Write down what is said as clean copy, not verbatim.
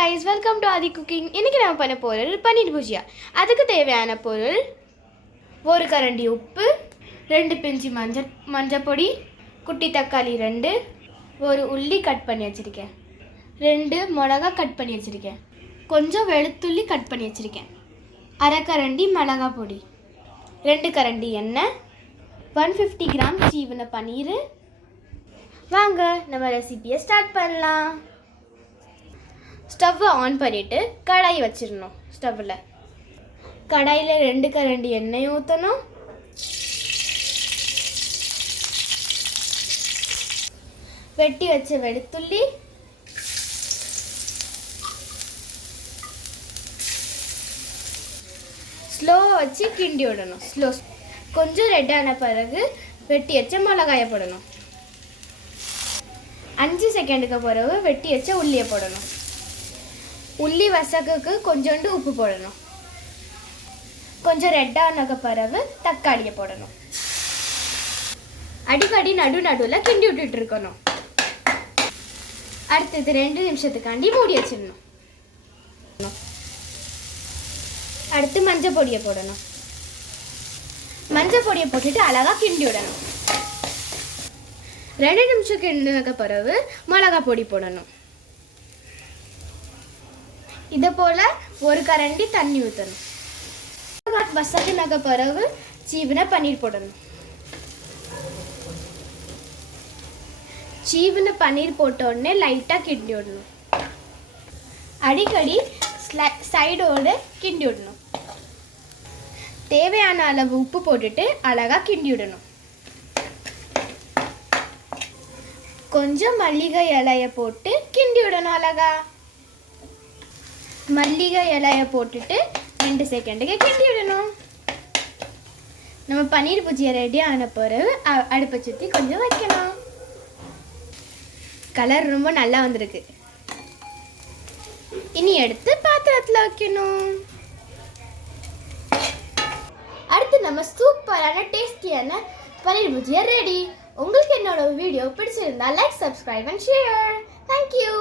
guys, welcome to Adi Cooking. இன்னைக்கு நாம பண்ண போறது பன்னீர் புஜியா. அதுக்கு தேவையான பொருள் ஒரு கரண்டி உப்பு, 2 பிஞ்சி மஞ்சள் பொடி, குட்டி தக்காளி 2, ஒரு உள்ளி கட் பண்ணி வச்சிருக்கேன், 2 மிளகாய் கட் பண்ணி வச்சிருக்கேன், கொஞ்சம் வெளுத்துள்ளி கட் பண்ணி வச்சிருக்கேன், அரை கரண்டி மிளகாய் பொடி, 2 கரண்டி எண்ணெய், 150 கிராம் சீவன பன்னீர். வாங்க நம்ம ரெசிபியை ஸ்டார்ட் பண்ணலாம். ஸ்டவ்வை ஆன் பண்ணிவிட்டு கடாய் வச்சிடணும். ஸ்டவ்வில் கடாயில் 2 கரண்டி எண்ணெய் ஊற்றணும். வெட்டி வச்ச வெளுத்துள்ளி, ஸ்லோவாக வச்சு கிண்டி விடணும். கொஞ்சம் ரெட்டான பிறகு வெட்டி வச்ச மிளகாயை போடணும். 5 செகண்டுக்கு பிறகு வெட்டி வச்ச உள்ளியை போடணும். உள்ளி வசக்குக்கு கொஞ்சோண்டு உப்பு போடணும். கொஞ்சம் ரெட்டானக்கு பிறகு தக்காளியை போடணும். அடிக்கடி நடுவில் கிண்டி விட்டுட்டு இருக்கணும். அடுத்தது 2 நிமிஷத்துக்காண்டி மூடி வச்சிடணும். அடுத்து மஞ்சள் பொடியை போடணும். மஞ்சள் பொடியை போட்டுட்டு அழகாக கிண்டி விடணும். 2 நிமிஷம் கிண்டினதுக்கு பிறகு மிளகாய் பொடி போடணும். இதை போல் ஒரு கரண்டி தண்ணி ஊற்றணும். வசக்குனக்கு பிறகு சீவன பன்னீர் போடணும். சீவன பன்னீர் போட்ட உடனே லைட்டாக கிண்டி விடணும். அடிக்கடி சைடோடு கிண்டி விடணும். தேவையான அளவு உப்பு போட்டுட்டு அழகாக கிண்டி விடணும். கொஞ்சம் மல்லிகை இலையை போட்டு கிண்டி விடணும். அழகா மல்லிகை இலையை போட்டுட்டு 2 செகண்டுக்கு கிண்டி விடணும். நம்ம பன்னீர் புஜியா ரெடி ஆன பிறகு அடுப்பை சுற்றி கொஞ்சம் வைக்கணும். கலர் ரொம்ப நல்லா வந்திருக்கு. இனி எடுத்து பாத்திரத்தில் வைக்கணும். அடுத்து நம்ம சூப்பரான டேஸ்டியான பன்னீர் புஜியா ரெடி. உங்களுக்கு என்னோட வீடியோ பிடிச்சிருந்தா like, subscribe and share. Thank you.